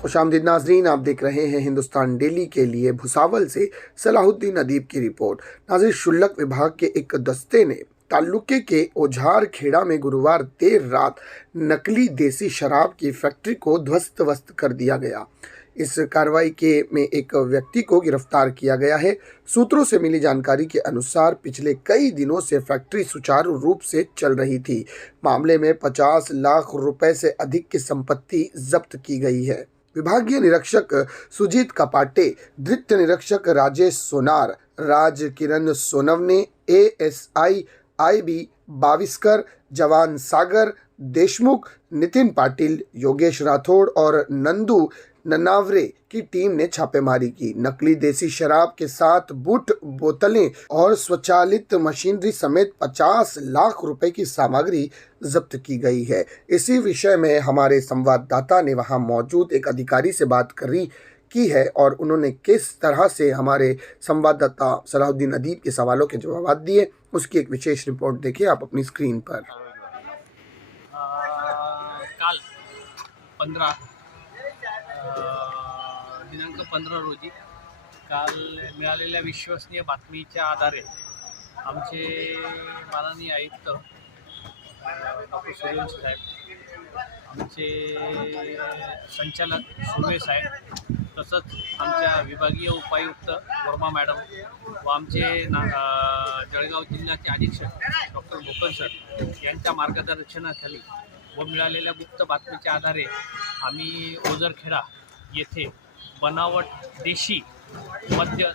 खुशामदीद नाजरीन, आप देख रहे हैं हिंदुस्तान डेली के लिए भुसावल से सलाहुद्दीन अदीब की रिपोर्ट। नाज़रीन, शुल्क विभाग के एक दस्ते ने तालुके के ओझार खेड़ा में गुरुवार देर रात नकली देसी शराब की फैक्ट्री को ध्वस्त वस्त कर दिया गया। इस कार्रवाई में एक व्यक्ति को गिरफ्तार किया गया है। सूत्रों से मिली जानकारी के अनुसार पिछले कई दिनों से फैक्ट्री सुचारू रूप से चल रही थी। मामले में 50 लाख रुपए से अधिक की संपत्ति जब्त की गई है। विभागीय निरीक्षक सुजीत कपाटे, द्वितीय निरीक्षक राजेश सोनार, राज किरण सोनवने, ASI IB बाविस्कर, जवान सागर देशमुख, नितिन पाटिल, योगेश राठौड़ और नंदू ननावरे की टीम ने छापेमारी की। नकली देसी शराब के साथ बूट, बोतलें और स्वचालित मशीनरी समेत 50 लाख रुपए की सामग्री जब्त की गई है। इसी विषय में हमारे संवाददाता ने वहां मौजूद एक अधिकारी से बात की है और उन्होंने किस तरह से हमारे संवाददाता सलाहुद्दीन अदीब के सवालों के जवाब दिए, उसकी एक विशेष रिपोर्ट देखिए आप अपनी स्क्रीन पर। काल 15 दिनांक 15 रोजी काल मिळालेल्या विश्वसनीय बातमीच्या आधारे आमचे माननीय आयुक्त डॉक्टर सूर्यवंशी साहेब, आमचे संचालक सुर्वे साहेब, तसंच आमच्या विभागीय उपायुक्त वर्मा मॅडम व आमचे जळगाव जिल्ह्याचे अधीक्षक डॉक्टर भूकन सर यांच्या मार्गदर्शनाखाली व मिळालेल्या गुप्त बातमीच्या आधारे आम्ही ओझरखेडा येथे बनावट देशी मद्य